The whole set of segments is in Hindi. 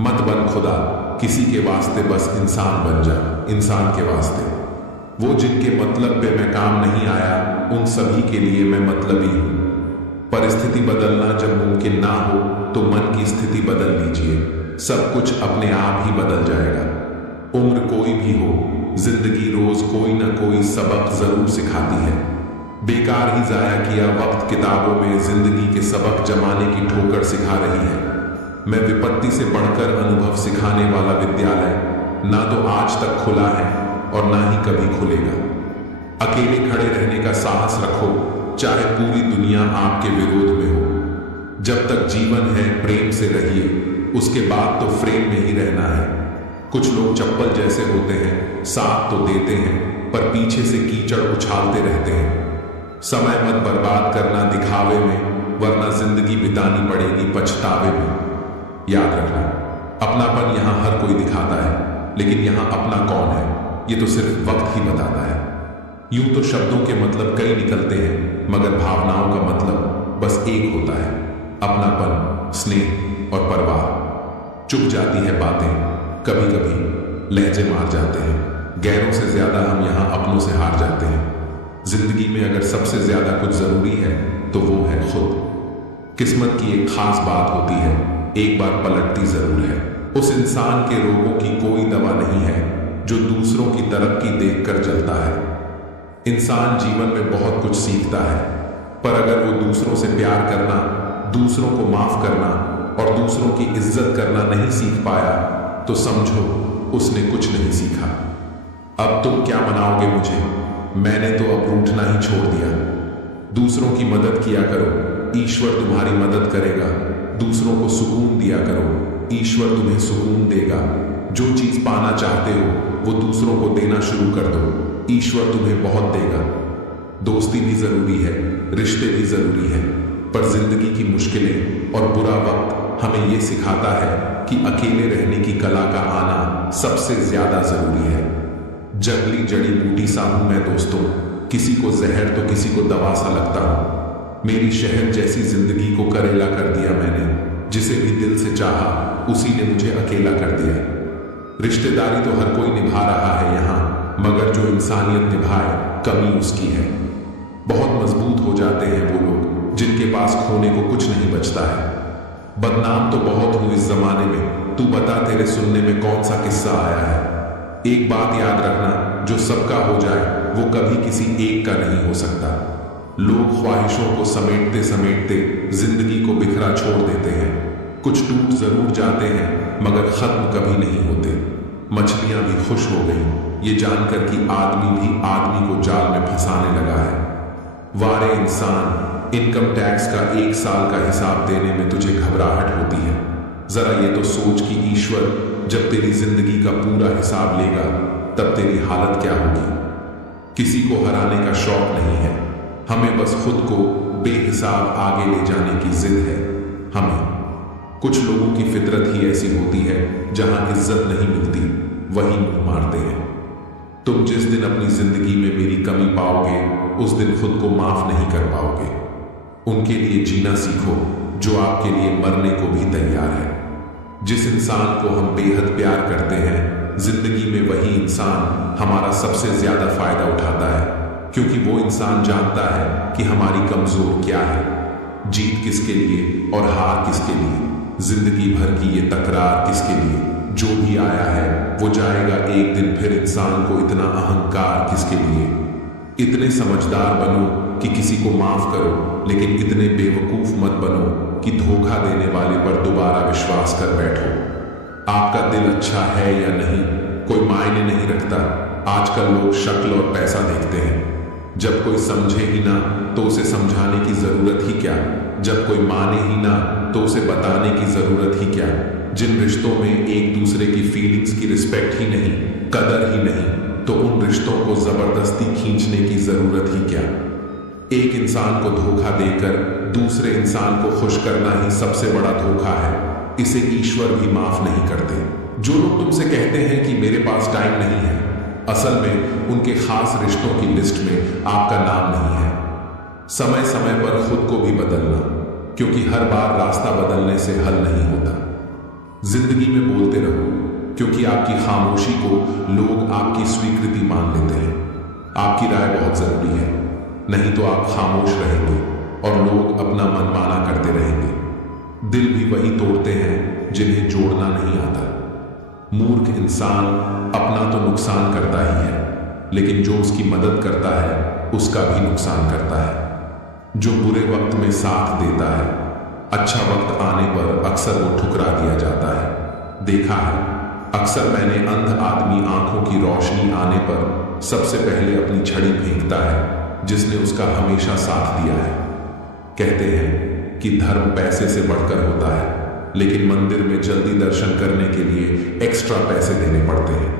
मत बन खुदा किसी के वास्ते, बस इंसान बन जा इंसान के वास्ते। वो जिनके मतलब पे मैं काम नहीं आया, उन सभी के लिए मैं मतलबी हूं। परिस्थिति बदलना जब मुमकिन ना हो तो मन की स्थिति बदल लीजिए, सब कुछ अपने आप ही बदल जाएगा। उम्र कोई भी हो, जिंदगी रोज कोई ना कोई सबक जरूर सिखाती है। बेकार ही जाया किया वक्त किताबों में जिंदगी के सबक जमाने की ठोकर सिखा रही है। मैं विपत्ति से बढ़कर अनुभव सिखाने वाला विद्यालय ना तो आज तक खुला है और ना ही कभी खुलेगा। अकेले खड़े रहने का साहस रखो, चाहे पूरी दुनिया आपके विरोध में हो। जब तक जीवन है प्रेम से रहिए, उसके बाद तो फ्रेम में ही रहना है। कुछ लोग चप्पल जैसे होते हैं, साथ तो देते हैं पर पीछे से कीचड़ उछालते रहते हैं। समय मत बर्बाद करना दिखावे में, वरना जिंदगी बितानी पड़ेगी पछतावे में। याद रखना, अपनापन यहां हर कोई दिखाता है, लेकिन यहां अपना कौन है ये तो सिर्फ वक्त ही बताता है। यूं तो शब्दों के मतलब कई निकलते हैं, मगर भावनाओं का मतलब बस एक होता है, अपनापन, स्नेह और परवाह। चुप जाती है बातें, कभी कभी लहजे मार जाते हैं। गैरों से ज्यादा हम यहां अपनों से हार जाते हैं। जिंदगी में अगर सबसे ज्यादा कुछ जरूरी है तो वो है खुद। किस्मत की एक खास बात होती है, एक बार पलटती जरूर है। उस इंसान के रोगों की कोई दवा नहीं है जो दूसरों की तरक्की देखकर जलता है। इंसान जीवन में बहुत कुछ सीखता है, पर अगर वो दूसरों से प्यार करना, दूसरों को माफ करना और दूसरों की इज्जत करना नहीं सीख पाया तो समझो उसने कुछ नहीं सीखा। अब तुम क्या मनाओगे मुझे? मैंने तो अब रूठना ही छोड़ दिया। दूसरों की मदद किया करो, ईश्वर तुम्हारी मदद करेगा। दूसरों को सुकून दिया करो, ईश्वर तुम्हें सुकून देगा। जो चीज पाना चाहते हो वो दूसरों को देना शुरू कर दो, ईश्वर तुम्हें बहुत देगा। दोस्ती भी जरूरी है, रिश्ते भी जरूरी है, पर जिंदगी की मुश्किलें और बुरा वक्त हमें यह सिखाता है कि अकेले रहने की कला का आना सबसे ज्यादा जरूरी है। जंगली जड़ी बूटी सा हूं मैं दोस्तों, किसी को जहर तो किसी को दवा सा लगता हूं। मेरी शहद जैसी जिंदगी को करेला कर दिया मैंने, जिसे भी दिल से चाहा उसी ने मुझे अकेला कर दिया। रिश्तेदारी तो हर कोई निभा रहा है यहाँ, मगर जो इंसानियत निभाए कमी उसकी है। बहुत मजबूत हो जाते हैं वो लोग जिनके पास खोने को कुछ नहीं बचता है। बदनाम तो बहुत हूं इस जमाने में, तू बता तेरे सुनने में कौन सा किस्सा आया है। एक बात याद रखना, जो सबका हो जाए वो कभी किसी एक का नहीं हो सकता। लोग ख्वाहिशों को समेटते समेटते जिंदगी को बिखरा छोड़ देते हैं। कुछ टूट जरूर जाते हैं मगर खत्म कभी नहीं होते। मछलियां भी खुश हो गई ये जानकर कि आदमी भी आदमी को जाल में फंसाने लगा है। वारे इंसान, इनकम टैक्स का 1 साल का हिसाब देने में तुझे घबराहट होती है। जरा ये तो सोच कि ईश्वर जब तेरी जिंदगी का पूरा हिसाब लेगा तब तेरी हालत क्या होगी। किसी को हराने का शौक नहीं है, हमें बस खुद को बेहिसाब आगे ले जाने की जिद है। हमें कुछ लोगों की फितरत ही ऐसी होती है, जहां इज्जत नहीं मिलती वही मुंह मारते हैं। तुम जिस दिन अपनी जिंदगी में मेरी कमी पाओगे उस दिन खुद को माफ नहीं कर पाओगे। उनके लिए जीना सीखो जो आपके लिए मरने को भी तैयार है। जिस इंसान को हम बेहद प्यार करते हैं, जिंदगी में वही इंसान हमारा सबसे ज्यादा फायदा उठाता है, क्योंकि वो इंसान जानता है कि हमारी कमजोर क्या है, जीत किसके लिए और हार किसके लिए, जिंदगी भर की ये तकरार किसके लिए। जो भी आया है वो जाएगा एक दिन, फिर इंसान को इतना अहंकार किसके लिए। इतने समझदार बनो कि किसी को माफ करो, लेकिन इतने बेवकूफ मत बनो कि धोखा देने वाले पर दोबारा विश्वास कर बैठो। आपका दिल अच्छा है या नहीं कोई मायने नहीं रखता। आजकल लोग शक्ल और पैसा देखते हैं। जब कोई समझे ही ना तो उसे समझाने की जरूरत ही क्या। जब कोई माने ही ना तो उसे बताने की जरूरत ही क्या। जिन रिश्तों में एक दूसरे की फीलिंग्स की रिस्पेक्ट ही नहीं, कदर ही नहीं, तो उन रिश्तों को जबरदस्ती खींचने की जरूरत ही क्या। एक इंसान को धोखा देकर दूसरे इंसान को खुश करना ही सबसे बड़ा धोखा है। इसे ईश्वर भी माफ नहीं करते। जो लोग तुमसे कहते हैं कि मेरे पास टाइम नहीं है, असल में उनके खास रिश्तों की लिस्ट में आपका नाम नहीं है। समय समय पर खुद को भी बदलना, क्योंकि हर बार रास्ता बदलने से हल नहीं होता। जिंदगी में बोलते रहो, क्योंकि आपकी खामोशी को लोग आपकी स्वीकृति मान लेते हैं। आपकी राय बहुत जरूरी है, नहीं तो आप खामोश रहेंगे और लोग अपना मनमाना करते रहेंगे। दिल भी वही तोड़ते हैं जिन्हें जोड़ना नहीं आता। मूर्ख इंसान अपना तो नुकसान करता ही है, लेकिन जो उसकी मदद करता है उसका भी नुकसान करता है। जो बुरे वक्त में साथ देता है, अच्छा वक्त आने पर अक्सर वो ठुकरा दिया जाता है। देखा है, अक्सर मैंने अंध आदमी आंखों की रोशनी आने पर सबसे पहले अपनी छड़ी फेंकता है जिसने उसका हमेशा साथ दिया है। कहते हैं कि धर्म पैसे से बढ़कर होता है, लेकिन मंदिर में जल्दी दर्शन करने के लिए एक्स्ट्रा पैसे देने पड़ते हैं।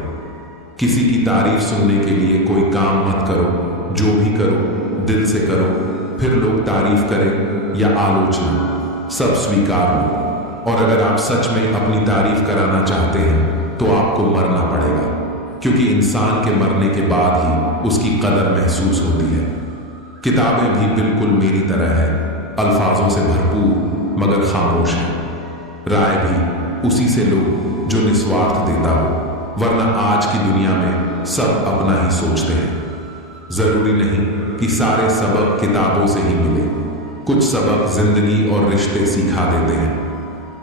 किसी की तारीफ सुनने के लिए कोई काम मत करो, जो भी करो दिल से करो, फिर लोग तारीफ करें या आलोचना, सब स्वीकार लो। और अगर आप सच में अपनी तारीफ कराना चाहते हैं तो आपको मरना पड़ेगा, क्योंकि इंसान के मरने के बाद ही उसकी कदर महसूस होती है। किताबें भी बिल्कुल मेरी तरह है, अल्फाजों से भरपूर मगर खामोश है। राय भी उसी से लो जो निस्वार्थ देता हो, वरना आज की दुनिया में सब अपना ही सोचते हैं। जरूरी नहीं कि सारे सबक किताबों से ही मिले, कुछ सबक जिंदगी और रिश्ते सिखा देते हैं।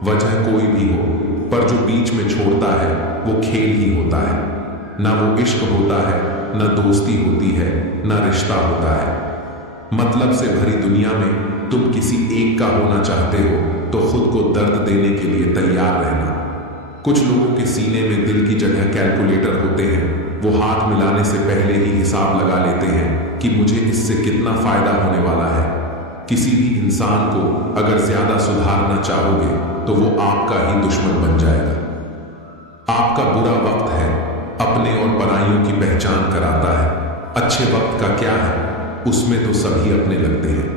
वजह कोई भी हो, पर जो बीच में छोड़ता है वो खेल ही होता है। ना वो इश्क होता है, ना दोस्ती होती है, ना रिश्ता होता है। मतलब से भरी दुनिया में तुम किसी एक का होना चाहते हो तो खुद को दर्द देने के लिए तैयार रहना। कुछ लोगों के सीने में दिल की जगह कैलकुलेटर होते हैं। वो हाथ मिलाने से पहले ही हिसाब लगा लेते हैं कि मुझे इससे कितना फायदा होने वाला है। किसी भी इंसान को अगर ज्यादा सुधारना चाहोगे तो वो आपका ही दुश्मन बन जाएगा। आपका बुरा वक्त है, अपने और पराइयों की पहचान कराता है। अच्छे वक्त का क्या है, उसमें तो सभी अपने लगते हैं।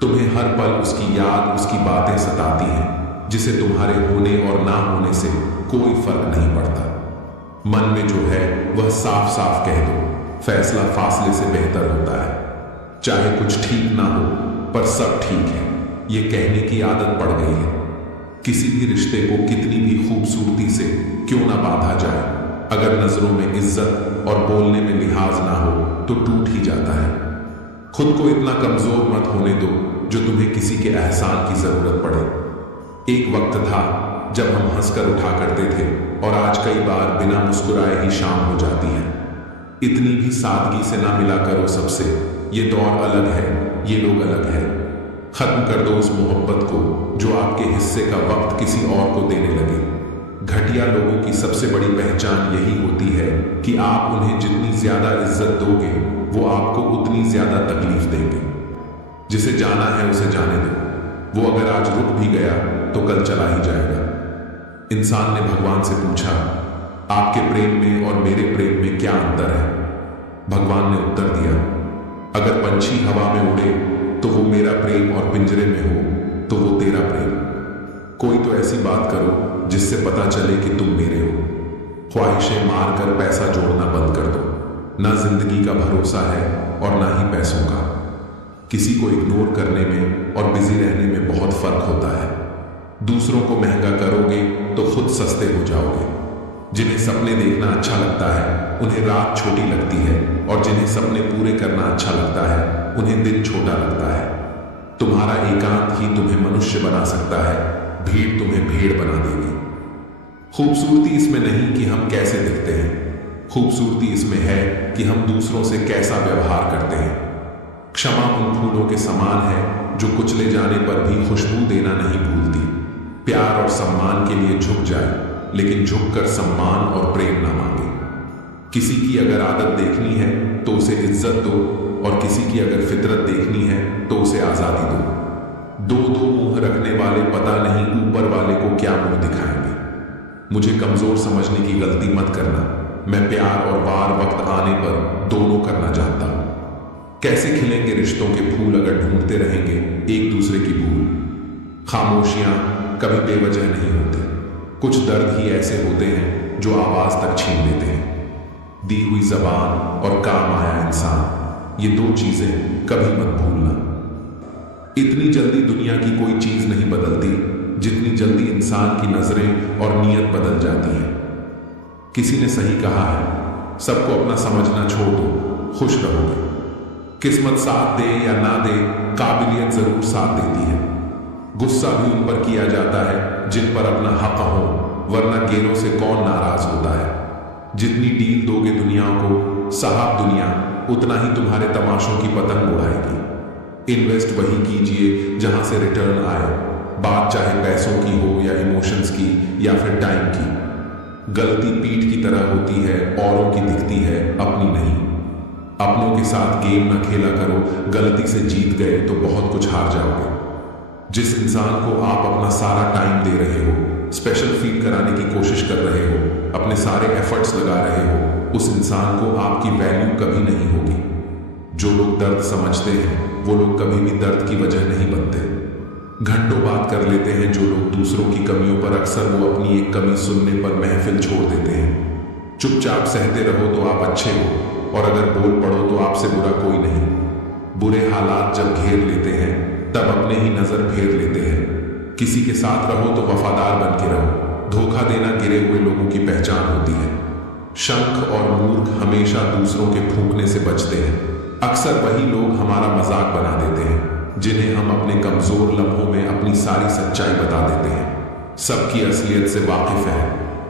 तुम्हें हर पल उसकी याद, उसकी बातें सताती हैं, जिसे तुम्हारे होने और ना होने से कोई फर्क नहीं पड़ता। मन में जो है वह साफ साफ कह दो, फैसला फासले से बेहतर होता है। चाहे कुछ ठीक ना हो पर सब ठीक है, ये कहने की आदत पड़ गई है। किसी भी रिश्ते को कितनी भी खूबसूरती से क्यों ना बांधा जाए, अगर नजरों में इज्जत और बोलने में लिहाज ना हो तो टूट ही जाता है। खुद को इतना कमजोर मत होने दो जो तुम्हें किसी के एहसान की जरूरत पड़े। एक वक्त था जब हम हंसकर उठा करते थे, और आज कई बार बिना मुस्कुराए ही शाम हो जाती है। इतनी भी सादगी से ना मिला करो सबसे, ये दौर अलग है, ये लोग अलग है। खत्म कर दो उस मोहब्बत को जो आपके हिस्से का वक्त किसी और को देने लगे। घटिया लोगों की सबसे बड़ी पहचान यही होती है कि आप उन्हें जितनी ज्यादा इज्जत दोगे वो आपको उतनी ज्यादा तकलीफ देंगे। जिसे जाना है उसे जाने दो, वो अगर आज रुक भी गया तो कल चला ही जाएगा। इंसान ने भगवान से पूछा, आपके प्रेम में और मेरे प्रेम में क्या अंतर है? भगवान ने उत्तर दिया, अगर पंछी हवा में उड़े तो वो मेरा प्रेम, और पिंजरे में हो तो वो तेरा प्रेम। कोई तो ऐसी बात करो जिससे पता चले कि तुम मेरे हो। ख्वाहिशें मार कर पैसा जोड़ना बंद कर दो। ना जिंदगी का भरोसा है और ना ही पैसों का। किसी को इग्नोर करने में और बिजी रहने में बहुत फर्क होता है। दूसरों को महंगा करोगे तो खुद सस्ते हो जाओगे। जिन्हें सपने देखना अच्छा लगता है उन्हें रात छोटी लगती है, और जिन्हें सपने पूरे करना अच्छा लगता है उन्हें दिन छोटा लगता है। तुम्हारा एकांत ही तुम्हें मनुष्य बना सकता है, भीड़ तुम्हें भेड़ बना देगी। खूबसूरती इसमें नहीं कि हम कैसे दिखते हैं, खूबसूरती इसमें है कि हम दूसरों से कैसा व्यवहार करते हैं। क्षमा उन फूलों के समान है जो कुचले जाने पर भी खुशबू देना नहीं भूलती। प्यार और सम्मान के लिए झुक जाए, लेकिन झुककर सम्मान और प्रेम ना मांगे। किसी की अगर आदत देखनी है तो उसे इज्जत दो, और किसी की अगर फितरत देखनी है तो उसे आजादी दो। दो मुंह रखने वाले पता नहीं ऊपर वाले को क्या मुंह दिखाएंगे। मुझे कमजोर समझने की गलती मत करना। मैं प्यार और वार वक्त आने पर दोनों करना चाहता हूं। कैसे खिलेंगे रिश्तों के फूल अगर ढूंढते रहेंगे एक दूसरे की भूल। खामोशियां कभी बेवजह नहीं होती। कुछ दर्द ही ऐसे होते हैं जो आवाज तक छीन लेते हैं। दी हुई जबान और काम आया इंसान, ये दो चीजें कभी मत भूलना। इतनी जल्दी दुनिया की कोई चीज नहीं बदलती जितनी जल्दी इंसान की नजरें और नीयत बदल जाती है। किसी ने सही कहा है, सबको अपना समझना छोड़ दो, खुश रहोगे। किस्मत साथ दे या ना दे, काबिलियत जरूर साथ देती है। गुस्सा भी उन पर किया जाता है जिन पर अपना हक हो, वरना गेरों से कौन नाराज होता है। जितनी डील दोगे दुनिया को, साहब दुनिया उतना ही तुम्हारे तमाशों की पतंग उड़ाएगी। इन्वेस्ट वही कीजिए जहां से रिटर्न आए, बात चाहे पैसों की हो या इमोशंस की या फिर टाइम की। गलती पीठ की तरह होती है, औरों की दिखती है, अपनी नहीं। अपनों के साथ गेम न खेला करो, गलती से जीत गए तो बहुत कुछ हार जाओगे। जिस इंसान को आप अपना सारा टाइम दे रहे हो, स्पेशल फील कराने की कोशिश कर रहे हो, अपने सारे एफर्ट्स लगा रहे हो, उस इंसान को आपकी वैल्यू कभी नहीं होगी। जो लोग दर्द समझते हैं वो लोग कभी भी दर्द की वजह नहीं बनते। घंटों बात कर लेते हैं जो लोग दूसरों की कमियों पर, अक्सर वो अपनी एक कमी सुनने पर महफिल छोड़ देते हैं। चुपचाप सहते रहो तो आप अच्छे हो, और अगर बोल पड़ो तो आपसे बुरा कोई नहीं। बुरे हालात जब घेर लेते हैं तब अपने ही नजर फेर लेते हैं। किसी के साथ रहो तो वफादार बन के रहो। धोखा देना गिरे हुए लोगों की पहचान होती है। शंख और मूर्ख हमेशा दूसरों के फूंकने से बचते हैं। अक्सर वही लोग हमारा मजाक बना देते हैं जिन्हें हम अपने कमजोर लम्हों में अपनी सारी सच्चाई बता देते हैं। सबकी असलियत से वाकिफ है,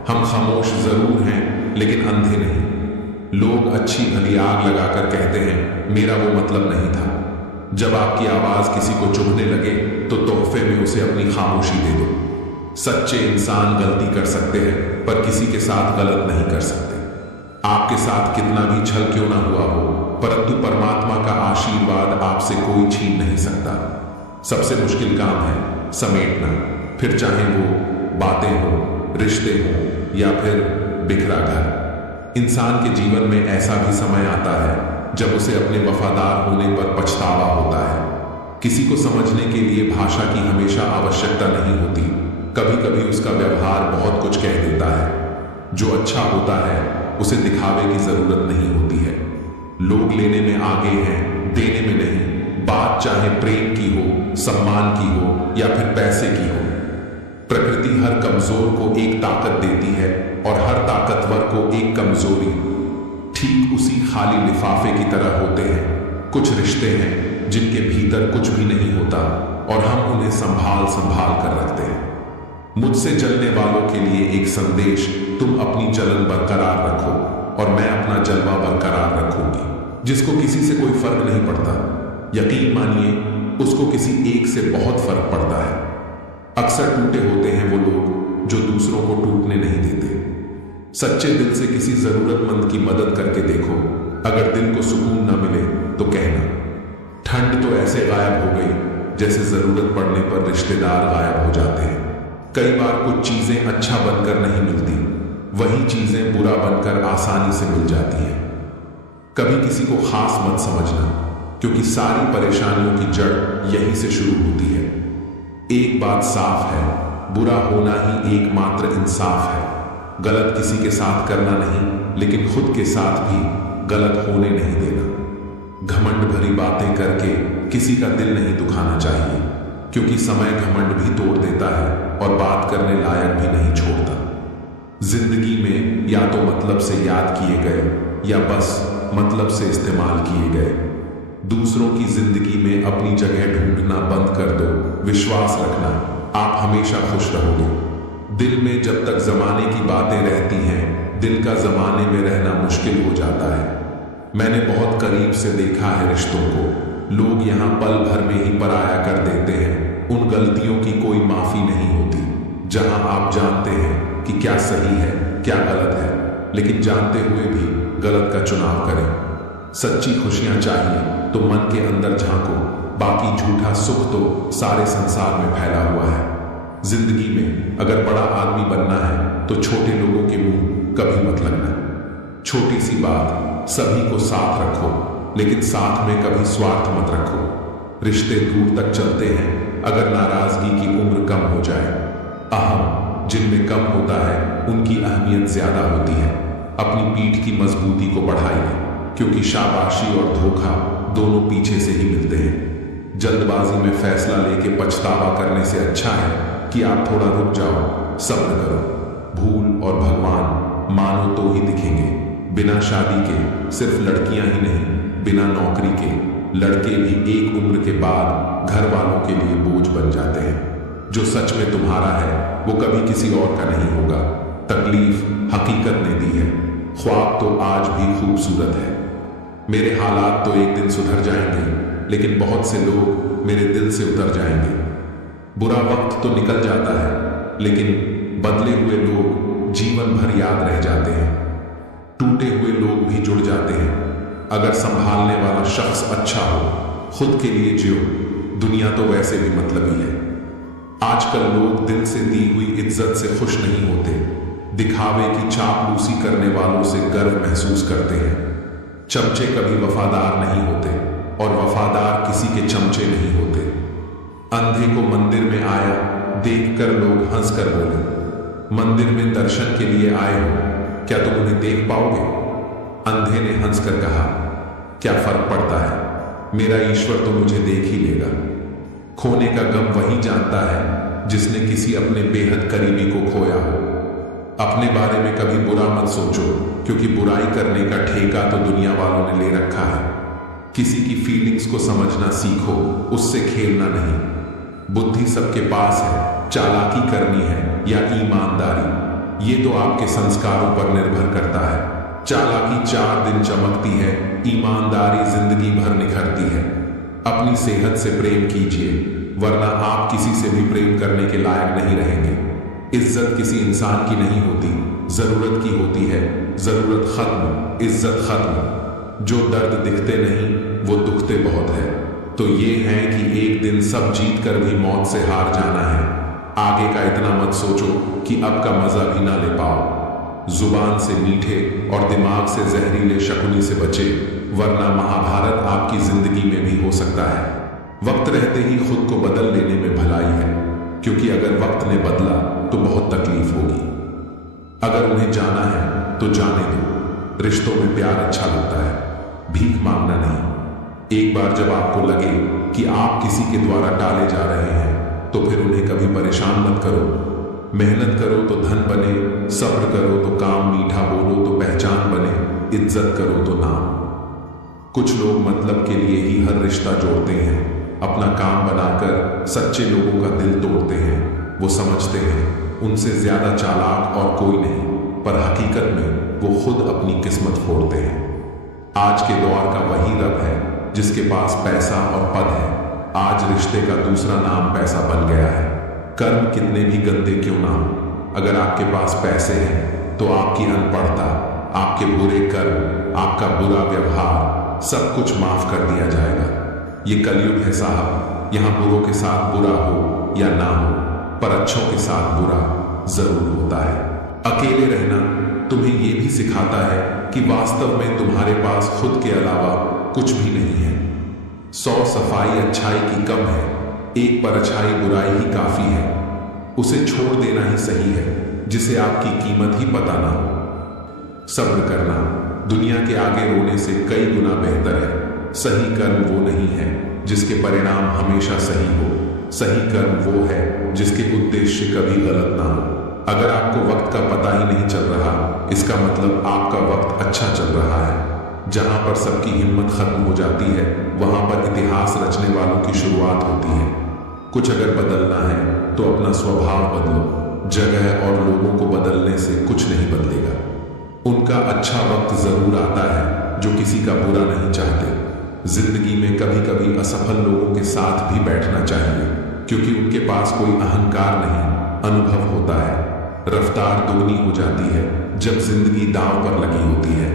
हम खामोश जरूर हैं लेकिन अंधे नहीं। लोग अच्छी भली आग लगाकर कहते हैं मेरा वो मतलब नहीं था। जब आपकी आवाज किसी को चुभने लगे तो तोहफे में उसे अपनी खामोशी दे दो। सच्चे इंसान गलती कर सकते हैं पर किसी के साथ गलत नहीं कर सकते। आपके साथ कितना भी छल क्यों ना हुआ हो, परंतु परमात्मा का आशीर्वाद आपसे कोई छीन नहीं सकता। सबसे मुश्किल काम है समेटना, फिर चाहे वो बातें हो, रिश्ते हो या फिर बिखरा घर। इंसान के जीवन में ऐसा भी समय आता है जब उसे अपने वफादार होने पर पछतावा होता है। किसी को समझने के लिए भाषा की हमेशा आवश्यकता नहीं होती। कभी कभी उसका व्यवहार बहुत कुछ कह देता है। जो अच्छा होता है उसे दिखावे की जरूरत नहीं होती है। लोग लेने में आगे हैं, देने में नहीं। बात चाहे प्रेम की हो, सम्मान की हो या फिर पैसे की हो। प्रकृति हर कमजोर को एक ताकत देती है और हर ताकतवर को एक कमजोरी। ठीक उसी खाली लिफाफे की तरह होते हैं कुछ रिश्ते हैं जिनके भीतर कुछ भी नहीं होता और हम उन्हें संभाल संभाल कर रखते हैं। मुझसे चलने वालों के लिए एक संदेश, तुम अपनी चलन बरकरार रखो और मैं अपना जलवा बरकरार रखूंगी। जिसको किसी से कोई फर्क नहीं पड़ता, यकीन मानिए उसको किसी एक से बहुत फर्क पड़ता है। अक्सर टूटे होते हैं वो लोग जो दूसरों को टूटने नहीं देते। सच्चे दिल से किसी जरूरतमंद की मदद करके देखो। अगर दिल को सुकून न मिले तो कहना। ठंड तो ऐसे गायब हो गई जैसे जरूरत पड़ने पर रिश्तेदार गायब हो जाते हैं। कई बार कुछ चीजें अच्छा बनकर नहीं मिलती, वही चीजें बुरा बनकर आसानी से मिल जाती हैं। कभी किसी को खास मत समझना, क्योंकि सारी परेशानियों की जड़ यहीं से शुरू होती है। एक बात साफ है, बुरा होना ही एकमात्र इंसाफ है। गलत किसी के साथ करना नहीं, लेकिन खुद के साथ भी गलत होने नहीं देना। घमंड भरी बातें करके किसी का दिल नहीं दुखाना चाहिए, क्योंकि समय घमंड भी तोड़ देता है और बात करने लायक भी नहीं छोड़ता। जिंदगी में या तो मतलब से याद किए गए या बस मतलब से इस्तेमाल किए गए। दूसरों की जिंदगी में अपनी जगह ढूंढना बंद कर दो। विश्वास रखना, आप हमेशा खुश रहोगे। दिल में जब तक जमाने की बातें रहती हैं, दिल का जमाने में रहना मुश्किल हो जाता है। मैंने बहुत करीब से देखा है रिश्तों को। लोग यहाँ पल भर में ही पराया कर देते हैं। उन गलतियों की कोई माफी नहीं होती। जहां आप जानते हैं कि क्या सही है क्या गलत है, लेकिन जानते हुए भी गलत का चुनाव करें। सच्ची खुशियां चाहिए तो मन के अंदर झांको, बाकी झूठा सुख तो सारे संसार में फैला हुआ है। जिंदगी में अगर बड़ा आदमी बनना है तो छोटे लोगों के मुंह कभी मत लगना। छोटी सी बात, सभी को साथ रखो, लेकिन साथ में कभी स्वार्थ मत रखो। रिश्ते दूर तक चलते हैं अगर नाराजगी की उम्र कम हो जाए। अहम जिनमें कम होता है उनकी अहमियत ज्यादा होती है। अपनी पीठ की मजबूती को बढ़ाइए, क्योंकि शाबाशी और धोखा दोनों पीछे से ही मिलते हैं। जल्दबाजी में फैसला लेके पछतावा करने से अच्छा है कि आप थोड़ा रुक जाओ, सब्र करो। भूल और भगवान मानो तो ही दिखेंगे। बिना शादी के सिर्फ लड़कियां ही नहीं, बिना नौकरी के लड़के भी एक उम्र के बाद घर वालों के लिए बोझ बन जाते हैं। जो सच में तुम्हारा है वो कभी किसी और का नहीं होगा। तकलीफ हकीकत ने दी है, ख्वाब तो आज भी खूबसूरत है। मेरे हालात तो एक दिन सुधर जाएंगे, लेकिन बहुत से लोग मेरे दिल से उतर जाएंगे। बुरा वक्त तो निकल जाता है, लेकिन बदले हुए लोग जीवन भर याद रह जाते हैं। टूटे हुए लोग भी जुड़ जाते हैं। अगर संभालने वाला शख्स अच्छा हो, खुद के लिए जियो, दुनिया तो वैसे भी मतलबी है। आजकल लोग दिल से दी हुई इज्जत से खुश नहीं होते, दिखावे की चापलूसी करने वालों से गर्व महसूस करते हैं। चमचे कभी वफादार नहीं होते और वफादार किसी के चमचे नहीं होते। अंधे को मंदिर में आया देखकर लोग हंसकर बोले, मंदिर में दर्शन के लिए आए हो, क्या तुम उन्हें देख पाओगे? अंधे ने हंसकर कहा, क्या फर्क पड़ता है, मेरा ईश्वर तो मुझे देख ही लेगा। खोने का गम वही जानता है जिसने किसी अपने बेहद करीबी को खोया हो। अपने बारे में कभी बुरा मत सोचो, क्योंकि बुराई करने का ठेका तो दुनिया वालों ने ले रखा है। किसी की फीलिंग्स को समझना सीखो, उससे खेलना नहीं। बुद्धि सबके पास है, चालाकी करनी है या ईमानदारी, ये तो आपके संस्कारों पर निर्भर करता है। चालाकी 4 दिन चमकती है, ईमानदारी जिंदगी भर निखरती है। अपनी सेहत से प्रेम कीजिए, वरना आप किसी से भी प्रेम करने के लायक नहीं रहेंगे। इज्जत किसी इंसान की नहीं होती, जरूरत की होती है। जरूरत खत्म, इज्जत खत्म। जो दर्द दिखते नहीं वो दुखते बहुत है। तो ये है कि एक दिन सब जीत कर भी मौत से हार जाना है। आगे का इतना मत सोचो कि अब का मजा भी ना ले पाओ। जुबान से मीठे और दिमाग से जहरीले शकुनी से बचे, वरना महाभारत आपकी जिंदगी में भी हो सकता है। वक्त रहते ही खुद को बदल लेने में भलाई है, क्योंकि अगर वक्त ने बदला तो बहुत तकलीफ होगी। अगर उन्हें जाना है तो जाने दो। रिश्तों में प्यार अच्छा लगता है, भीख मांगना नहीं। एक बार जब आपको लगे कि आप किसी के द्वारा टाले जा रहे हैं, तो फिर उन्हें कभी परेशान मत करो। मेहनत करो तो धन बने, सब्र करो तो काम मीठा, बोलो तो पहचान बने, इज्जत करो तो नाम। कुछ लोग मतलब के लिए ही हर रिश्ता जोड़ते हैं, अपना काम बनाकर सच्चे लोगों का दिल तोड़ते हैं। वो समझते हैं उनसे ज्यादा चालाक और कोई नहीं, पर हकीकत में वो खुद अपनी किस्मत फोड़ते हैं। आज के दौर का वही रब है जिसके पास पैसा और पद है। आज रिश्ते का दूसरा नाम पैसा बन गया है। कर्म कितने भी गंदे क्यों ना हो, अगर आपके पास पैसे हैं तो आपकी अनपढ़ता, आपके बुरे कर्म, आपका बुरा व्यवहार, सब कुछ माफ कर दिया जाएगा। ये कलयुग है साहब, यहाँ बुरों के साथ बुरा हो या ना हो, पर अच्छों के साथ बुरा जरूर होता है। अकेले रहना तुम्हें ये भी सिखाता है कि वास्तव में तुम्हारे पास खुद के अलावा कुछ भी नहीं है। 100 सफाई अच्छाई की कम है, एक पर अच्छाई बुराई ही काफी है। उसे छोड़ देना ही सही है जिसे आपकी कीमत ही पता ना हो। सब्र करना दुनिया के आगे रोने से कई गुना बेहतर है। सही कर्म वो नहीं है जिसके परिणाम हमेशा सही हो। सही कर्म वो है जिसके उद्देश्य कभी गलत ना हो। अगर आपको वक्त का पता ही नहीं चल रहा, इसका मतलब आपका वक्त अच्छा चल रहा है। जहां पर सबकी हिम्मत खत्म हो जाती है, वहां पर इतिहास रचने वालों की शुरुआत होती है। कुछ अगर बदलना है तो अपना स्वभाव बदलो। जगह और लोगों को बदलने से कुछ नहीं बदलेगा। उनका अच्छा वक्त जरूर आता है जो किसी का बुरा नहीं चाहते। जिंदगी में कभी कभी असफल लोगों के साथ भी बैठना चाहिए, क्योंकि उनके पास कोई अहंकार नहीं, अनुभव होता है। रफ्तार दुगनी हो जाती है जब जिंदगी दांव पर लगी होती है।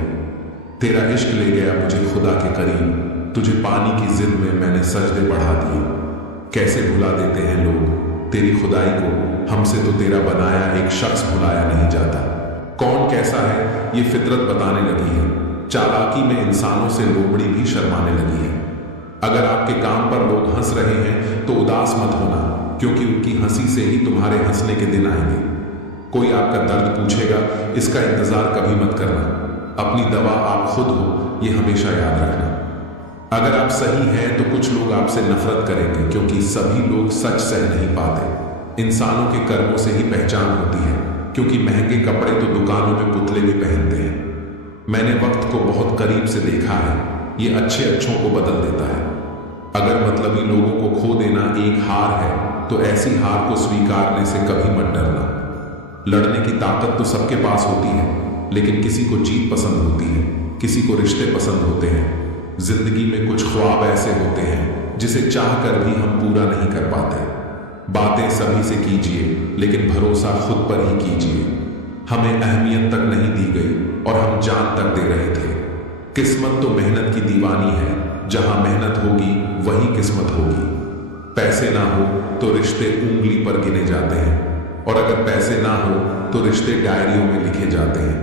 तेरा इश्क ले गया मुझे खुदा के करीब, तुझे पानी की जिद में मैंने सजदे बढ़ा दिए। कैसे भुला देते हैं लोग तेरी खुदाई को, हमसे तो तेरा बनाया एक शख्स भुलाया नहीं जाता। कौन कैसा है ये फितरत बताने लगी है। चालाकी में इंसानों से लोमड़ी भी शर्माने लगी है। अगर आपके काम पर लोग हंस रहे हैं तो उदास मत होना, क्योंकि उनकी हंसी से ही तुम्हारे हंसने के दिन आएंगे। कोई आपका दर्द पूछेगा, इसका इंतजार कभी मत करना। अपनी दवा आप खुद हो, ये हमेशा याद रखना। अगर आप सही हैं तो कुछ लोग आपसे नफरत करेंगे, क्योंकि सभी लोग सच सह नहीं पाते। इंसानों के कर्मों से ही पहचान होती है, क्योंकि महंगे कपड़े तो दुकानों में पुतले भी पहनते हैं। मैंने वक्त को बहुत करीब से देखा है, ये अच्छे अच्छों को बदल देता है। अगर मतलबी लोगों को खो देना एक हार है, तो ऐसी हार को स्वीकारने से कभी मत डरना। लड़ने की ताकत तो सबके पास होती है, लेकिन किसी को जीत पसंद होती है, किसी को रिश्ते पसंद होते हैं। जिंदगी में कुछ ख्वाब ऐसे होते हैं जिसे चाह कर भी हम पूरा नहीं कर पाते। बातें सभी से कीजिए, लेकिन भरोसा खुद पर ही कीजिए। हमें अहमियत तक नहीं दी गई और हम जान तक दे रहे थे। किस्मत तो मेहनत की दीवानी है, जहां मेहनत होगी वही किस्मत होगी। पैसे ना हो तो रिश्ते उंगली पर गिने जाते हैं, और अगर पैसे ना हो तो रिश्ते डायरियों में लिखे जाते हैं।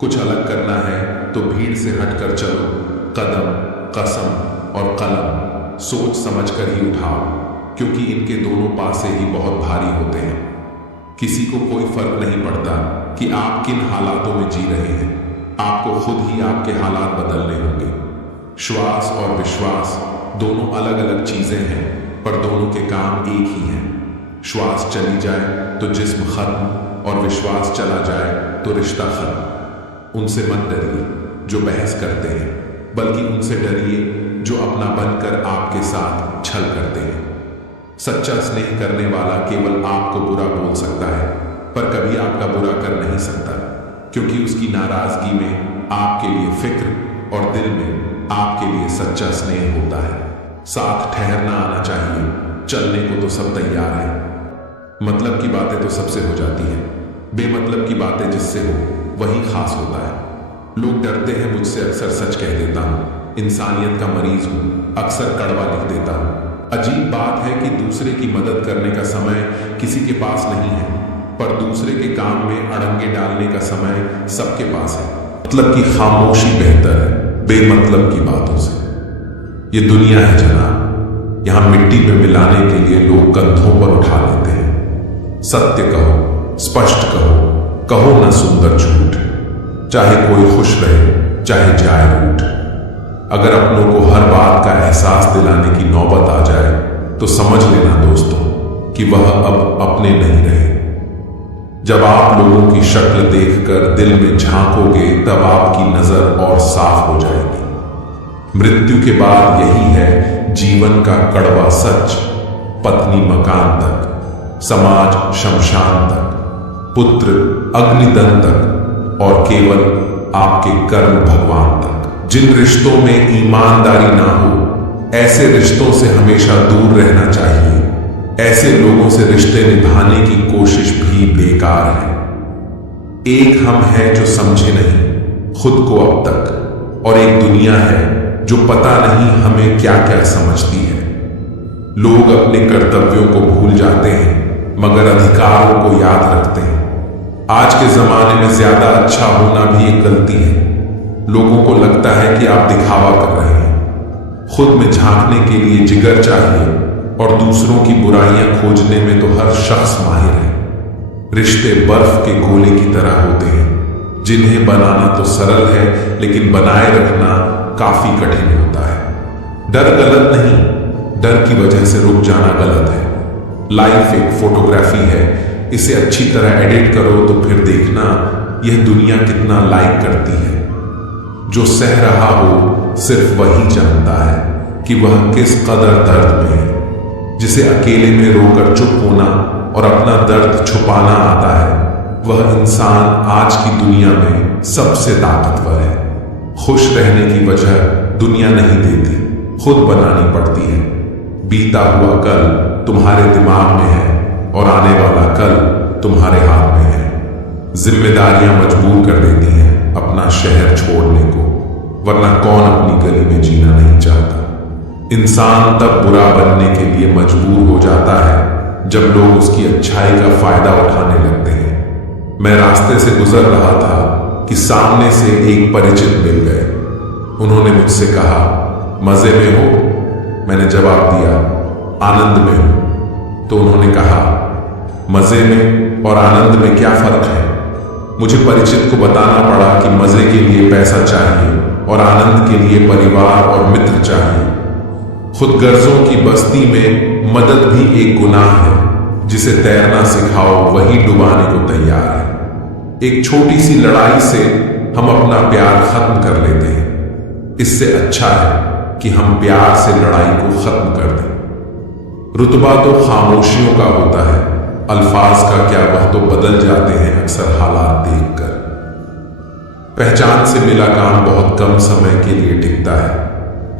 कुछ अलग करना है तो भीड़ से हटकर चलो। कदम, कसम और कलम सोच समझ कर ही उठाओ, क्योंकि इनके दोनों पासे ही बहुत भारी होते हैं। किसी को कोई फर्क नहीं पड़ता कि आप किन हालातों में जी रहे हैं। आपको खुद ही आपके हालात बदलने होंगे। श्वास और विश्वास दोनों अलग अलग चीजें हैं, पर दोनों के काम एक ही हैं। श्वास चली जाए तो जिस्म खत्म, और विश्वास चला जाए तो रिश्ता खत्म। उनसे मत डरिए जो बहस करते हैं, बल्कि उनसे डरिए जो अपना बनकर आपके साथ छल करते हैं। सच्चा स्नेह करने वाला केवल आपको बुरा बोल सकता है, पर कभी आपका बुरा कर नहीं सकता, क्योंकि उसकी नाराजगी में आपके लिए फिक्र और दिल में आपके लिए सच्चा स्नेह होता है। साथ ठहरना आना चाहिए, चलने को तो सब तैयार है। मतलब की बातें तो सबसे हो जाती हैं, बेमतलब की बातें जिससे हो वही खास होता है। लोग डरते हैं मुझसे, अक्सर सच कह देता हूं। इंसानियत का मरीज हूं, अक्सर कड़वा लिख देता हूं। अजीब बात है कि दूसरे की मदद करने का समय किसी के पास नहीं है, पर दूसरे के काम में अड़ंगे डालने का समय सबके पास है। मतलब की खामोशी बेहतर है बेमतलब की बातों से। ये दुनिया है जनाब, यहां मिट्टी में मिलाने के लिए लोग कंधों पर उठा लेते हैं। सत्य कहो, स्पष्ट कहो, कहो न सुंदर झूठ, चाहे कोई खुश रहे चाहे जाए रूठ। अगर अपनों को हर बात का एहसास दिलाने की नौबत आ जाए तो समझ लेना दोस्तों कि वह अब अपने नहीं रहे। जब आप लोगों की शक्ल देखकर दिल में झांकोगे, तब आपकी नजर और साफ हो जाएगी। मृत्यु के बाद यही है जीवन का कड़वा सच। पत्नी मकान तक, समाज शमशान तक, पुत्र अग्निदन तक, और केवल आपके कर्म भगवान तक। जिन रिश्तों में ईमानदारी ना हो, ऐसे रिश्तों से हमेशा दूर रहना चाहिए। ऐसे लोगों से रिश्ते निभाने की कोशिश भी बेकार है। एक हम हैं जो समझे नहीं खुद को अब तक, और एक दुनिया है जो पता नहीं हमें क्या क्या समझती है। लोग अपने कर्तव्यों को भूल जाते हैं, मगर अधिकारों को याद रखते हैं। आज के जमाने में ज्यादा अच्छा होना भी एक गलती है। लोगों को लगता है कि आप दिखावा कर रहे हैं। खुद में झांकने के लिए जिगर चाहिए, और दूसरों की बुराइयां खोजने में तो हर शख्स माहिर है। रिश्ते बर्फ के गोले की तरह होते हैं, जिन्हें बनाना तो सरल है, लेकिन बनाए रखना काफी कठिन होता है। डर गलत नहीं, डर की वजह से रुक जाना गलत है। लाइफ एक फोटोग्राफी है, इसे अच्छी तरह एडिट करो तो फिर देखना यह दुनिया कितना लाइक करती है। जो सह रहा हो सिर्फ वही जानता है कि वह किस कदर दर्द में है। जिसे अकेले में रोकर चुप होना और अपना दर्द छुपाना आता है, वह इंसान आज की दुनिया में सबसे ताकतवर है। खुश रहने की वजह दुनिया नहीं देती, खुद बनानी पड़ती है। बीता हुआ कल तुम्हारे दिमाग में है, और आने वाला कल तुम्हारे हाथ में है। जिम्मेदारियां मजबूर कर देती हैं अपना शहर छोड़ने को, वरना कौन अपनी गली में जीना नहीं चाहता। इंसान तब बुरा बनने के लिए मजबूर हो जाता है जब लोग उसकी अच्छाई का फायदा उठाने लगते हैं। मैं रास्ते से गुजर रहा था कि सामने से एक परिचित मिल गए। उन्होंने मुझसे कहा, मजे में हो? मैंने जवाब दिया, आनंद में हूं। तो उन्होंने कहा, मजे में और आनंद में क्या फर्क है? मुझे परिचित को बताना पड़ा कि मजे के लिए पैसा चाहिए और आनंद के लिए परिवार और मित्र चाहिए। खुद गर्जों की बस्ती में मदद भी एक गुनाह है। जिसे तैरना सिखाओ वही डुबाने को तैयार है। एक छोटी सी लड़ाई से हम अपना प्यार खत्म कर लेते हैं। इससे अच्छा है कि हम प्यार से लड़ाई को खत्म कर दें। रुतबा तो खामोशियों का होता है, अल्फाज का क्या, वह तो बदल जाते हैं अक्सर हालात देखकर। पहचान से मिला काम बहुत कम समय के लिए टिकता है,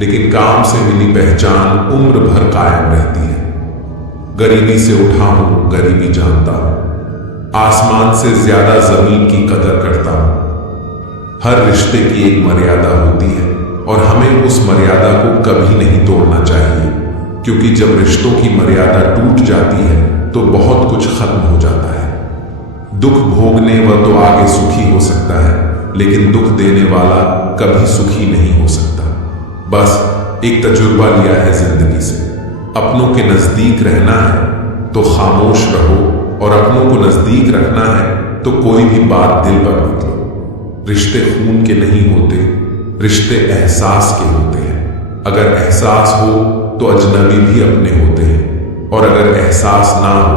लेकिन काम से मिली पहचान उम्र भर कायम रहती है। गरीबी से उठा हूं, गरीबी जानता हूं, आसमान से ज्यादा जमीन की कदर करता हूं। हर रिश्ते की एक मर्यादा होती है और हमें उस मर्यादा को कभी नहीं तोड़ना चाहिए, क्योंकि जब रिश्तों की मर्यादा टूट जाती है तो बहुत कुछ खत्म हो जाता है। दुख भोगने वह तो आगे सुखी हो सकता है, लेकिन दुख देने वाला कभी सुखी नहीं हो सकता। बस एक तजुर्बा लिया है जिंदगी से, अपनों के नजदीक रहना है तो खामोश रहो, और अपनों को नजदीक रखना है तो कोई भी बात दिल पर मत लो। रिश्ते खून के नहीं होते, रिश्ते एहसास के होते हैं। अगर एहसास हो तो अजनबी भी अपने होते हैं, और अगर एहसास ना हो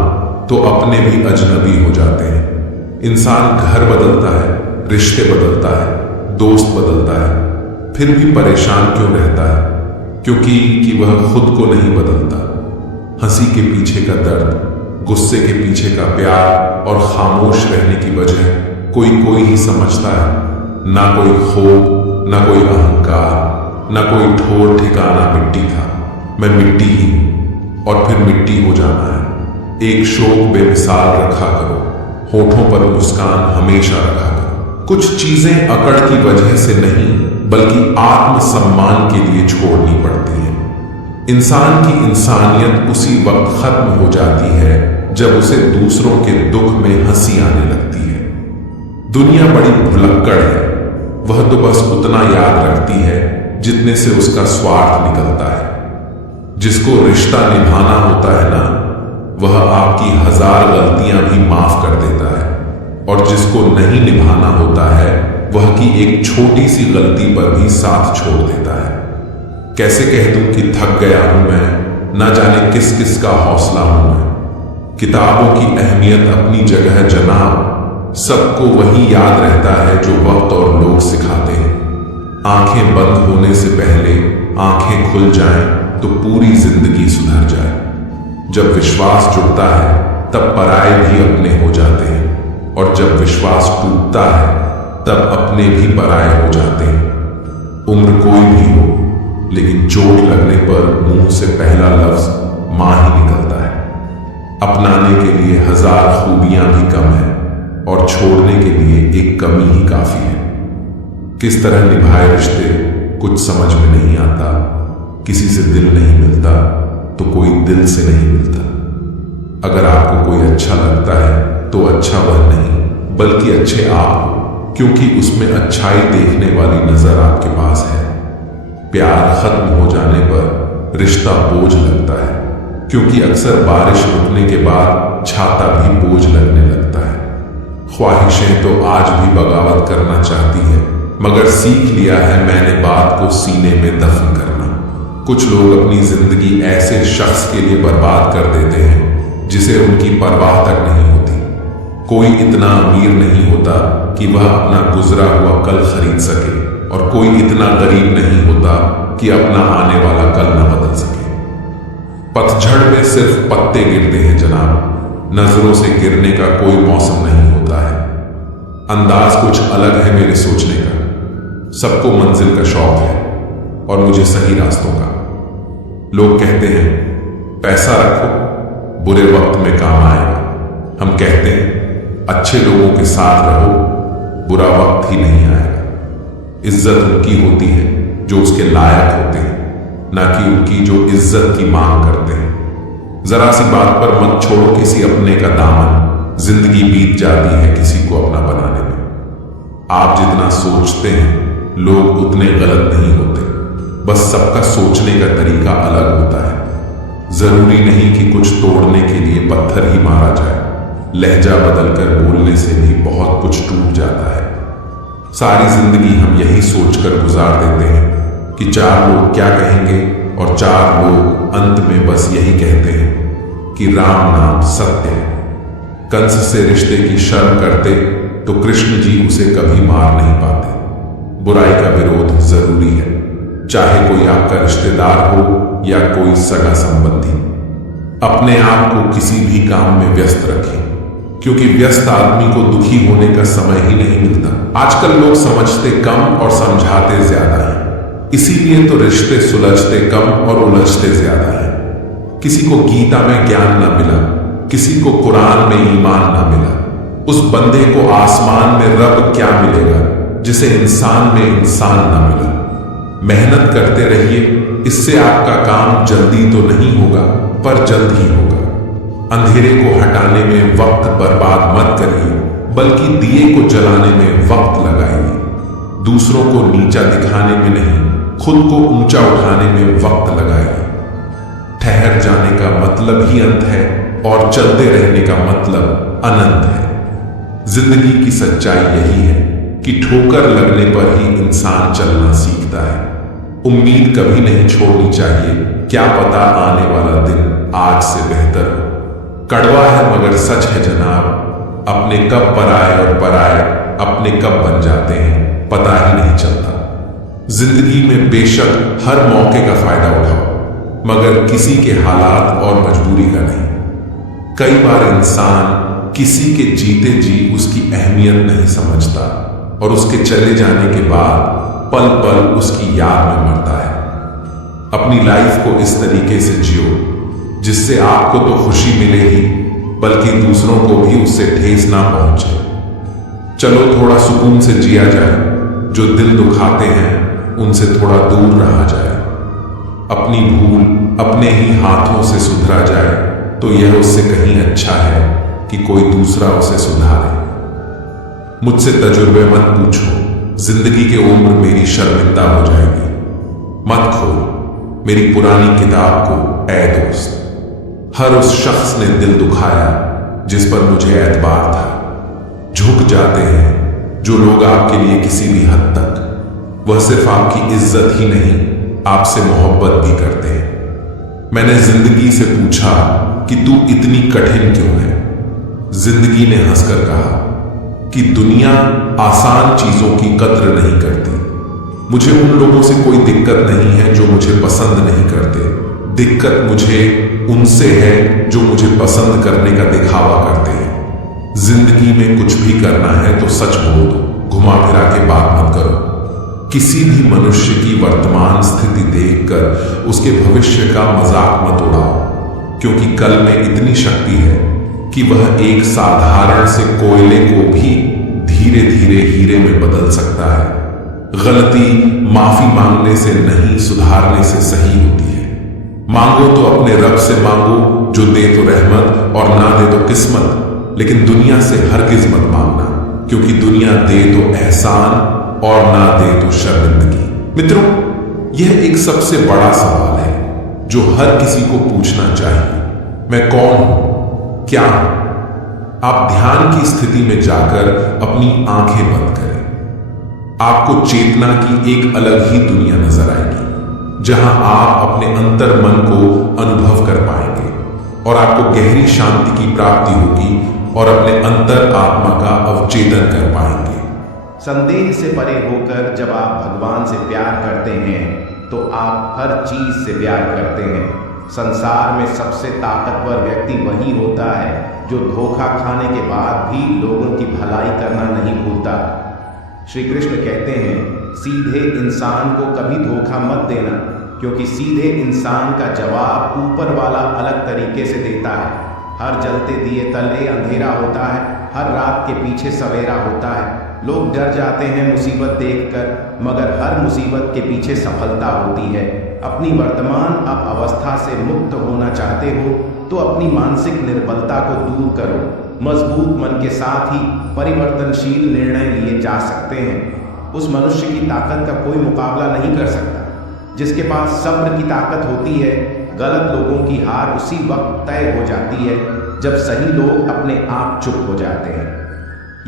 तो अपने भी अजनबी हो जाते हैं। इंसान घर बदलता है, रिश्ते बदलता है, दोस्त बदलता है, फिर भी परेशान क्यों रहता है? क्योंकि वह खुद को नहीं बदलता। हंसी के पीछे का दर्द, गुस्से के पीछे का प्यार और खामोश रहने की वजह कोई कोई ही समझता है। ना कोई खोब, ना कोई अहंकार, ना कोई ठोर ठिकाना मिट्टी था। मैं मिट्टी ही हूं और फिर मिट्टी हो जाना है। एक शोक बेमिसाल रखा करो, होठों पर मुस्कान हमेशा रखा करो। कुछ चीजें अकड़ की वजह से नहीं बल्कि आत्मसम्मान के लिए छोड़नी पड़ती है। इंसान की इंसानियत उसी वक्त खत्म हो जाती है जब उसे दूसरों के दुख में हंसी आने लगती है। दुनिया बड़ी भुलक्कड़ है, वह तो बस उतना याद रखती है जितने से उसका स्वार्थ निकलता है। जिसको रिश्ता निभाना होता है ना, वह आपकी 1000 गलतियां भी माफ कर देता है, और जिसको नहीं निभाना होता है वह की एक छोटी सी गलती पर भी साथ छोड़ देता है। कैसे कह दूं कि थक गया हूं मैं, ना जाने किस किस का हौसला हूं मैं। किताबों की अहमियत अपनी जगह जनाब, सबको वही याद रहता है जो वक्त और लोग सिखाते हैं। आंखें बंद होने से पहले आंखें खुल जाएं तो पूरी जिंदगी सुधर जाए। जब विश्वास जुड़ता है तब पराये भी अपने हो जाते हैं, और जब विश्वास टूटता है तब अपने भी पराये हो जाते हैं। उम्र कोई भी हो, लेकिन चोट लगने पर मुंह से पहला लफ्ज मां ही निकलता है। अपनाने के लिए 1000 खूबियां भी कम है, और छोड़ने के लिए एक कमी ही काफी है। किस तरह निभाए रिश्ते कुछ समझ में नहीं आता। किसी से दिल नहीं मिलता तो कोई दिल से नहीं मिलता। अगर आपको कोई अच्छा लगता है तो अच्छा वह नहीं बल्कि अच्छे आप, क्योंकि उसमें अच्छाई देखने वाली नजर आपके पास है। प्यार खत्म हो जाने पर रिश्ता बोझ लगता है, क्योंकि अक्सर बारिश रुकने के बाद छाता भी बोझ लगने लगता है। ख्वाहिशें तो आज भी बगावत करना चाहती हैं, मगर सीख लिया है मैंने बात को सीने में दफन करना। कुछ लोग अपनी जिंदगी ऐसे शख्स के लिए बर्बाद कर देते हैं जिसे उनकी परवाह तक नहीं होती। कोई इतना अमीर नहीं होता कि वह अपना गुजरा हुआ कल खरीद सके, और कोई इतना गरीब नहीं होता कि अपना आने वाला कल न बदल सके। पतझड़ में सिर्फ पत्ते गिरते हैं जनाब, नजरों से गिरने का कोई मौसम नहीं होता है। अंदाज कुछ अलग है मेरे सोचने का। सबको मंजिल का शौक है और मुझे सही रास्तों का। लोग कहते हैं पैसा रखो, बुरे वक्त में काम आएगा। हम कहते हैं अच्छे लोगों के साथ रहो, बुरा वक्त ही नहीं आएगा। इज्जत उनकी होती है जो उसके लायक होते हैं, ना कि उनकी जो इज्जत की मांग करते हैं। जरा सी बात पर मत छोड़ो किसी अपने का दामन, जिंदगी बीत जाती है किसी को अपना बनाने में। आप जितना सोचते हैं लोग उतने गलत नहीं होते, बस सबका सोचने का तरीका अलग होता है। जरूरी नहीं कि कुछ तोड़ने के लिए पत्थर ही मारा जाए, लहजा बदलकर बोलने से भी बहुत कुछ टूट जाता है। सारी जिंदगी हम यही सोचकर गुजार देते हैं कि 4 लोग क्या कहेंगे, और 4 लोग अंत में बस यही कहते हैं कि राम नाम सत्य है। कंस से रिश्ते की शर्म करते तो कृष्ण जी उसे कभी मार नहीं पाते। बुराई का विरोध जरूरी है, चाहे कोई आपका रिश्तेदार हो या कोई सगा संबंधी। अपने आप को किसी भी काम में व्यस्त रखें, क्योंकि व्यस्त आदमी को दुखी होने का समय ही नहीं मिलता। आजकल लोग समझते कम और समझाते ज्यादा हैं, इसीलिए तो रिश्ते सुलझते कम और उलझते ज्यादा हैं। किसी को गीता में ज्ञान ना मिला, किसी को कुरान में ईमान ना मिला। उस बंदे को आसमान में रब क्या मिलेगा जिसे इंसान में इंसान ना मिला। मेहनत करते रहिए, इससे आपका काम जल्दी तो नहीं होगा पर जल्द ही होगा। अंधेरे को हटाने में वक्त बर्बाद मत करिए, बल्कि दिए को जलाने में वक्त लगाइए। दूसरों को नीचा दिखाने में नहीं, खुद को ऊंचा उठाने में वक्त लगाइए। ठहर जाने का मतलब ही अंत है और चलते रहने का मतलब अनंत है। जिंदगी की सच्चाई यही है कि ठोकर लगने पर ही इंसान चलना सीखता है। उम्मीद कभी नहीं छोड़नी चाहिए, क्या पता आने वाला दिन आज से बेहतर हो। कड़वा है मगर सच है जनाब, अपने कब पराए और पराए अपने कब बन जाते हैं पता ही नहीं चलता। जिंदगी में बेशक हर मौके का फायदा उठाओ, मगर किसी के हालात और मजबूरी का नहीं। कई बार इंसान किसी के जीते जी उसकी अहमियत नहीं समझता और उसके चले जाने के बाद पल पल उसकी याद में मरता है। अपनी लाइफ को इस तरीके से जियो जिससे आपको तो खुशी मिले ही, बल्कि दूसरों को भी उससे ठेस ना पहुंचे। चलो थोड़ा सुकून से जिया जाए, जो दिल दुखाते हैं उनसे थोड़ा दूर रहा जाए। अपनी भूल अपने ही हाथों से सुधरा जाए तो यह उससे कहीं अच्छा है कि कोई दूसरा उसे सुधारे। मुझसे तजुर्बे मत पूछो, जिंदगी की उम्र मेरी शर्मिंदा हो जाएगी। मत खो मेरी पुरानी किताब को ऐ दोस्त। हर उस शख्स ने दिल दुखाया जिस पर मुझे एतबार था। झुक जाते हैं जो लोग आपके लिए किसी भी हद तक, वह सिर्फ आपकी इज्जत ही नहीं आपसे मोहब्बत भी करते हैं। मैंने जिंदगी से पूछा कि तू इतनी कठिन क्यों है। जिंदगी ने हंसकर कहा कि दुनिया आसान चीजों की कद्र नहीं करती। मुझे उन लोगों से कोई दिक्कत नहीं है जो मुझे पसंद नहीं करते, दिक्कत मुझे उनसे है जो मुझे पसंद करने का दिखावा करते हैं। जिंदगी में कुछ भी करना है तो सच बोल दो, घुमा फिरा के बात मत करो। किसी भी मनुष्य की वर्तमान स्थिति देखकर उसके भविष्य का मजाक मत उड़ाओ, क्योंकि कल में इतनी शक्ति है कि वह एक साधारण से कोयले को भी धीरे धीरे हीरे में बदल सकता है। गलती माफी मांगने से नहीं, सुधारने से सही होती है। मांगो तो अपने रब से मांगो जो दे तो रहमत और ना दे तो किस्मत, लेकिन दुनिया से हरगिज मत मांगना, क्योंकि दुनिया दे तो एहसान और ना दे तो शर्मिंदगी। मित्रों, यह एक सबसे बड़ा सवाल है जो हर किसी को पूछना चाहिए। मैं कौन हूं, क्या हूं? आप ध्यान की स्थिति में जाकर अपनी आंखें बंद करें। आपको चेतना की एक अलग ही दुनिया नजर आएगी, जहां आप अपने अंतर मन को अनुभव कर पाएंगे और आपको गहरी शांति की प्राप्ति होगी और अपने अंतर आत्मा का अवचेतन कर पाएंगे। संदेह से परे होकर जब आप भगवान से प्यार करते हैं तो आप हर चीज से प्यार करते हैं। संसार में सबसे ताकतवर व्यक्ति वही होता है जो धोखा खाने के बाद भी लोगों की भलाई करना नहीं भूलता। श्री कृष्ण कहते हैं, सीधे इंसान को कभी धोखा मत देना, क्योंकि सीधे इंसान का जवाब ऊपर वाला अलग तरीके से देता है। हर जलते दिए तले अंधेरा होता है, हर रात के पीछे सवेरा होता है। लोग डर जाते हैं मुसीबत देखकर, मगर हर मुसीबत के पीछे सफलता होती है। अपनी वर्तमान अवस्था से मुक्त होना चाहते हो तो अपनी मानसिक निर्बलता को दूर करो। मजबूत मन के साथ ही परिवर्तनशील निर्णय लिए जा सकते हैं। उस मनुष्य की ताकत का कोई मुकाबला नहीं कर सकता जिसके पास सब्र की ताकत होती है। गलत लोगों की हार उसी वक्त तय हो जाती है जब सही लोग अपने आप चुप हो जाते हैं।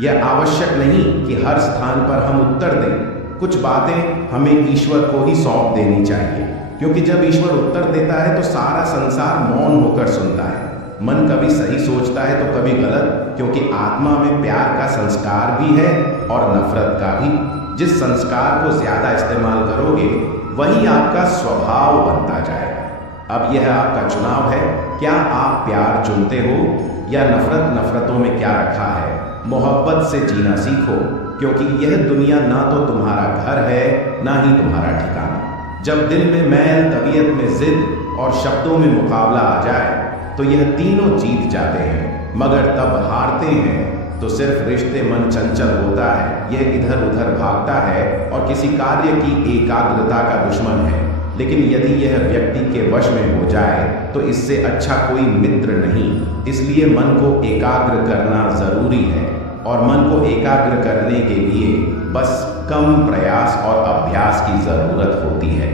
यह आवश्यक नहीं कि हर स्थान पर हम उत्तर दें। कुछ बातें हमें ईश्वर को ही सौंप देनी चाहिए, क्योंकि जब ईश्वर उत्तर देता है तो सारा संसार मौन होकर सुनता है। मन कभी सही सोचता है तो कभी गलत, क्योंकि आत्मा में प्यार का संस्कार भी है और नफरत का भी। जिस संस्कार को ज्यादा इस्तेमाल करोगे वही आपका स्वभाव बनता जाएगा। अब यह आपका चुनाव है, क्या आप प्यार चुनते हो या नफरतों में क्या रखा है। मोहब्बत से जीना सीखो, क्योंकि यह दुनिया ना तो तुम्हारा घर है ना ही तुम्हारा ठिकाना। जब दिल में मैल, तबीयत में जिद और शब्दों में मुकाबला आ जाए तो यह तीनों जीत जाते हैं, मगर तब हारते हैं तो सिर्फ रिश्ते मन चंचल होता है, यह इधर उधर भागता है और किसी कार्य की एकाग्रता का दुश्मन है। लेकिन यदि यह व्यक्ति के वश में हो जाए तो इससे अच्छा कोई मित्र नहीं। इसलिए मन को एकाग्र करना जरूरी है, और मन को एकाग्र करने के लिए बस कम प्रयास और अभ्यास की जरूरत होती है।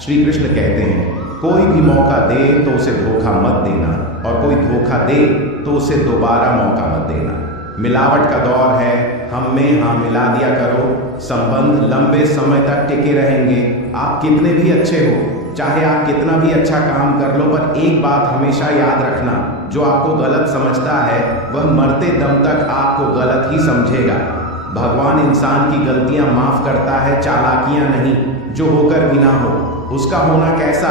श्री कृष्ण कहते हैं, कोई भी मौका दे तो उसे धोखा मत देना, और कोई धोखा दे तो उसे दोबारा मौका मत देना। मिलावट का दौर है, हम में हाँ मिला दिया करो, संबंध लंबे समय तक टिके रहेंगे। आप कितने भी अच्छे हो, चाहे आप कितना भी अच्छा काम कर लो, पर एक बात हमेशा याद रखना, जो आपको गलत समझता है वह मरते दम तक आपको गलत ही समझेगा। भगवान इंसान की गलतियां माफ करता है, चालाकियां नहीं। जो होकर भी ना हो उसका होना कैसा।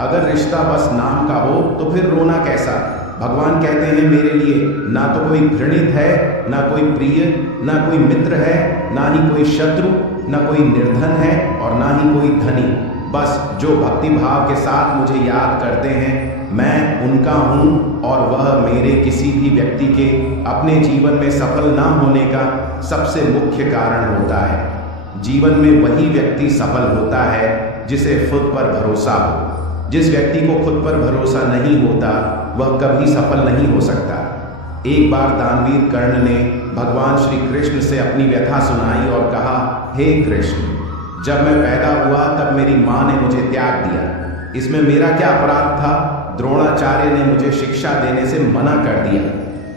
अगर रिश्ता बस नाम का हो तो फिर रोना कैसा। भगवान कहते हैं, मेरे लिए ना तो कोई घृणित है, ना कोई प्रिय, ना कोई मित्र है, ना ही कोई शत्रु, ना कोई निर्धन है और ना ही कोई धनी। बस जो भक्ति भाव के साथ मुझे याद करते हैं, मैं उनका हूँ, और वह मेरे किसी भी व्यक्ति के अपने जीवन में सफल ना होने का सबसे मुख्य कारण होता है। जीवन में वही व्यक्ति सफल होता है जिसे खुद पर भरोसा हो। जिस व्यक्ति को खुद पर भरोसा नहीं होता वह कभी सफल नहीं हो सकता। एक बार दानवीर कर्ण ने भगवान श्री कृष्ण से अपनी व्यथा सुनाई और कहा, हे कृष्ण, जब मैं पैदा हुआ तब मेरी माँ ने मुझे त्याग दिया, इसमें मेरा क्या अपराध था। द्रोणाचार्य ने मुझे शिक्षा देने से मना कर दिया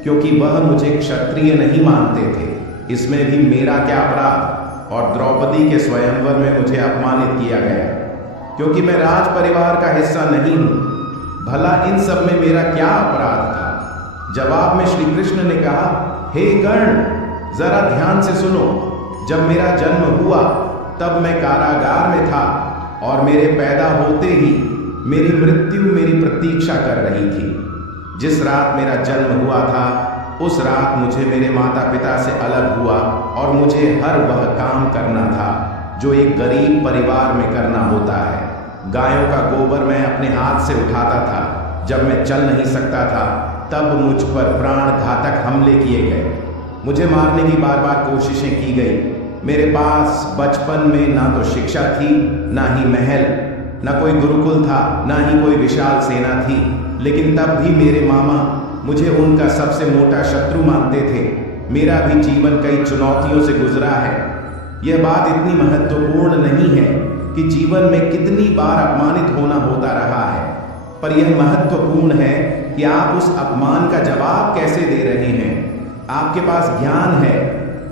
क्योंकि वह मुझे क्षत्रिय नहीं मानते थे, इसमें भी मेरा क्या अपराध। और द्रौपदी के स्वयंवर में मुझे अपमानित किया गया क्योंकि मैं राज परिवार का हिस्सा नहीं हूं। भला इन सब में मेरा क्या अपराध था। जवाब में श्री कृष्ण ने कहा, हे कर्ण, जरा ध्यान से सुनो। जब मेरा जन्म हुआ तब मैं कारागार में था और मेरे पैदा होते ही मेरी मृत्यु मेरी प्रतीक्षा कर रही थी। जिस रात मेरा जन्म हुआ था उस रात मुझे मेरे माता पिता से अलग हुआ और मुझे हर वह काम करना था जो एक गरीब परिवार में करना होता है। गायों का गोबर मैं अपने हाथ से उठाता था। जब मैं चल नहीं सकता था तब मुझ पर प्राण घातक हमले किए गए। मुझे मारने की बार बार कोशिशें की गई। मेरे पास बचपन में ना तो शिक्षा थी, ना ही महल, ना कोई गुरुकुल था, ना ही कोई विशाल सेना थी। लेकिन तब भी मेरे मामा मुझे उनका सबसे मोटा शत्रु मानते थे। मेरा भी जीवन कई चुनौतियों से गुजरा है। यह बात इतनी महत्वपूर्ण नहीं है कि जीवन में कितनी बार अपमानित होना होता रहा है, पर यह महत्वपूर्ण है कि आप उस अपमान का जवाब कैसे दे रहे हैं। आपके पास ज्ञान है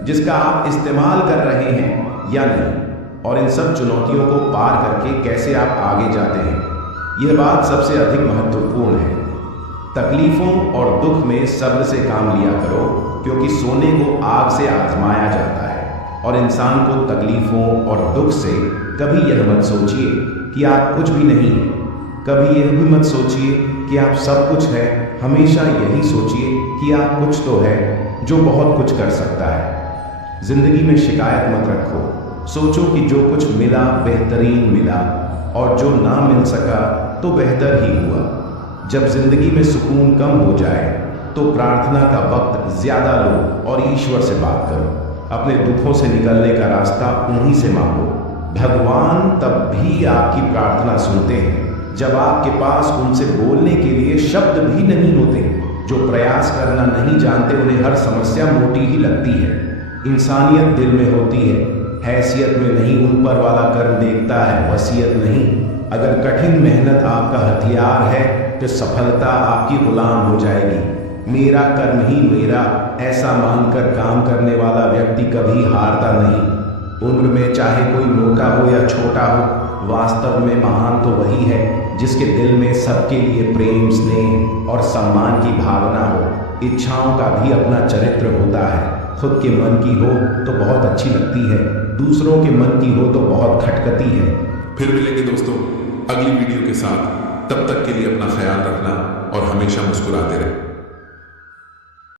जिसका आप इस्तेमाल कर रहे हैं या नहीं, और इन सब चुनौतियों को पार करके कैसे आप आगे जाते हैं, यह बात सबसे अधिक महत्वपूर्ण है। तकलीफों और दुख में सब्र से काम लिया करो, क्योंकि सोने को आग से आजमाया जाता है। और इंसान को तकलीफों और दुख से कभी यह मत सोचिए कि आप कुछ भी नहीं हैं, कभी यह भी मत सोचिए कि आप सब कुछ है। हमेशा यही सोचिए कि आप कुछ तो है जो बहुत कुछ कर सकता है। जिंदगी में शिकायत मत रखो। सोचो कि जो कुछ मिला बेहतरीन मिला, और जो ना मिल सका तो बेहतर ही हुआ। जब जिंदगी में सुकून कम हो जाए तो प्रार्थना का वक्त ज्यादा लो और ईश्वर से बात करो। अपने दुखों से निकलने का रास्ता उन्हीं से मांगो। भगवान तब भी आपकी प्रार्थना सुनते हैं जब आपके पास उनसे बोलने के लिए शब्द भी नहीं होते। जो प्रयास करना नहीं जानते उन्हें हर समस्या मोटी ही लगती है। इंसानियत दिल में होती है, हैसियत में नहीं। ऊपर वाला कर्म देखता है, वसीयत नहीं। अगर कठिन मेहनत आपका हथियार है तो सफलता आपकी गुलाम हो जाएगी। मेरा कर्म ही मेरा, ऐसा मानकर काम करने वाला व्यक्ति कभी हारता नहीं। उम्र में चाहे कोई मोटा हो या छोटा हो, वास्तव में महान तो वही है जिसके दिल में सबके लिए प्रेम, स्नेह और सम्मान की भावना हो। इच्छाओं का भी अपना चरित्र होता है। खुद के मन की हो तो बहुत अच्छी लगती है, दूसरों के मन की हो तो बहुत खटकती है। फिर मिलेंगे दोस्तों अगली वीडियो के साथ। तब तक के लिए अपना ख्याल रखना और हमेशा मुस्कुराते रहें।